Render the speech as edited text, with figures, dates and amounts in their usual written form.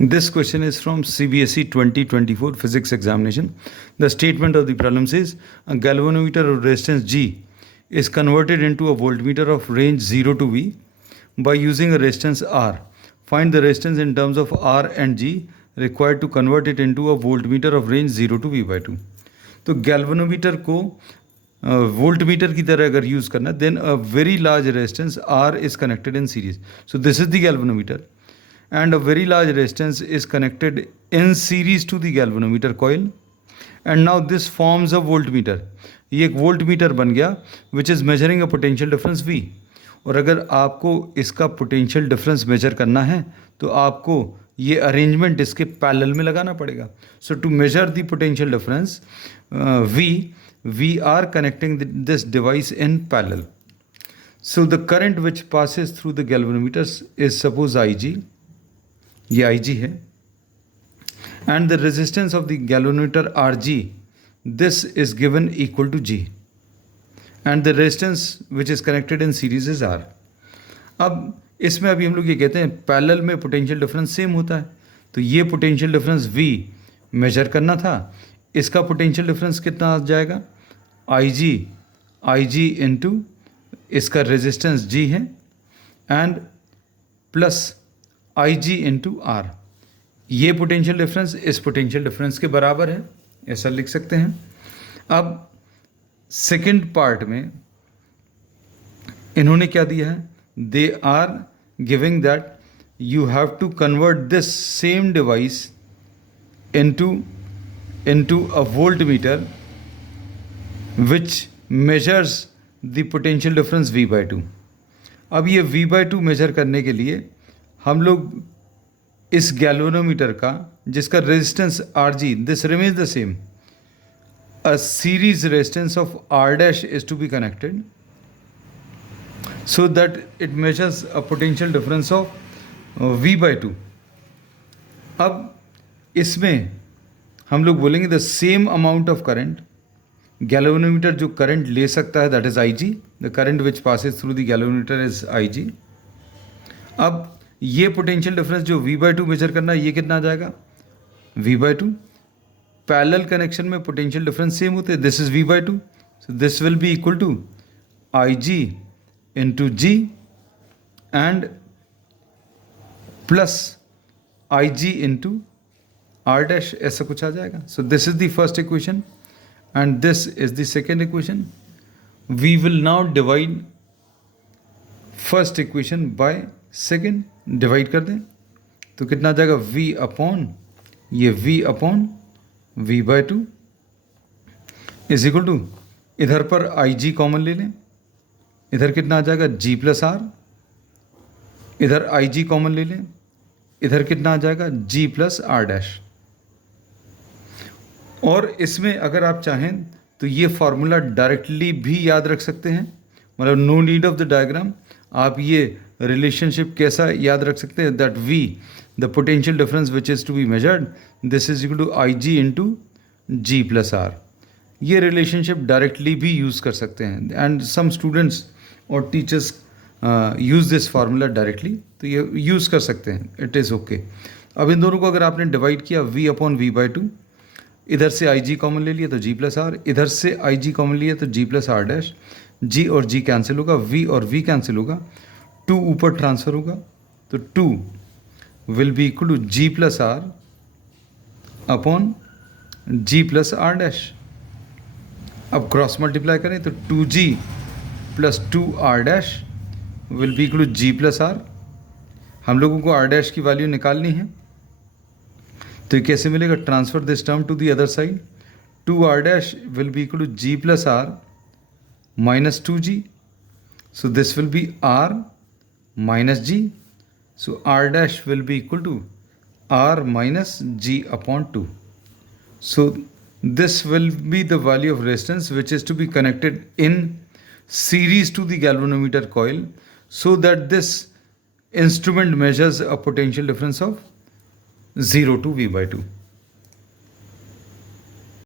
This question is from CBSE 2024 physics examination. The statement of the problem says a galvanometer of resistance G is converted into a voltmeter of range 0 to V by using a resistance R. Find the resistance in terms of R and G required to convert it into a voltmeter of range 0 to V by 2. तो galvanometer को voltmeter की तरह अगर use करना, then a very large resistance R is connected in series. So this is the galvanometer. And a very large resistance is connected in series to the galvanometer coil, and now this forms a voltmeter. ये एक voltmeter बन गया which is measuring a potential difference V. और अगर आपको इसका potential difference measure करना है तो आपको ये अरेंजमेंट इसके पैरेलल में लगाना पड़ेगा. So to measure the potential difference we are connecting this device in parallel. So the current which passes through the galvanometers is suppose IG, ये IG है, and the resistance of the galvanometer RG, this is given equal to G, and the resistance which is connected in series is R. अब इसमें अभी हम लोग ये कहते हैं पैरेलल में पोटेंशियल डिफरेंस सेम होता है, तो ये पोटेंशियल डिफरेंस V मेजर करना था. इसका पोटेंशियल डिफरेंस कितना आ जाएगा? IG इंटू इसका रेजिस्टेंस G है and plus IG into R. ये पोटेंशियल डिफरेंस इस पोटेंशियल डिफरेंस के बराबर है, ऐसा लिख सकते हैं. अब सेकंड पार्ट में इन्होंने क्या दिया है? They are giving that you have to convert this same device into a voltmeter which measures the potential difference V by 2. अब ये V by 2 मेजर करने के लिए हम लोग इस गैल्वेनोमीटर का जिसका resistance RG, this remains the same, a series resistance of R dash is to be connected so that it measures a potential difference of V by 2. अब इसमें हम लोग बोलेंगे the same amount of current, galvanometer जो current ले सकता है that is IG, the current which passes through the galvanometer is IG. अब ये पोटेंशियल डिफरेंस जो V by 2 मेजर करना है, ये कितना आ जाएगा? V by 2. पैरेलल कनेक्शन में पोटेंशियल डिफरेंस सेम होते हैं, this is V by 2, so this will be equal to IG into G and plus IG into R dash, ऐसा कुछ आ जाएगा. So this is the first equation and this is the second equation. We will now divide first equation by second. Divide कर दें तो कितना आ जाएगा? V अपॉन ये V upon V by 2 is equal to, इधर पर IG कॉमन ले लें, इधर कितना आ जाएगा? G plus R. इधर IG कॉमन ले लें, इधर कितना आ जाएगा? G plus R dash. और इसमें अगर आप चाहें तो ये फार्मूला डायरेक्टली भी याद रख सकते हैं, मतलब no need of the diagram. आप ये रिलेशनशिप कैसा याद रख सकते हैं? That V, the potential difference which is to be measured, this is equal to IG into G plus R. ये रिलेशनशिप डायरेक्टली भी यूज़ कर सकते हैं एंड सम स्टूडेंट्स और teachers use this formula directly, तो ये यूज़ कर सकते हैं, इट इज़ ओके. अब इन दोनों को अगर आपने डिवाइड किया V अपॉन V by 2, इधर से IG कॉमन ले लिया तो G प्लस R, इधर से IG कॉमन लिया तो G plus R dash. G और G कैंसिल होगा, V और V कैंसिल होगा, 2 ऊपर ट्रांसफ़र होगा, तो 2 will be equal to G plus R upon G plus R dash. अब क्रॉस मल्टीप्लाई करें तो 2G plus 2R dash will be equal to G plus R. हम लोगों को R डैश की वैल्यू निकालनी है, तो ये कैसे मिलेगा? Transfer this term to the other side. 2R dash will be equal to G plus R minus 2G. So this will be R minus G. So R dash will be equal to R minus G upon 2. So this will be the value of resistance which is to be connected in series to the galvanometer coil so that this instrument measures a potential difference of 0 to V by 2.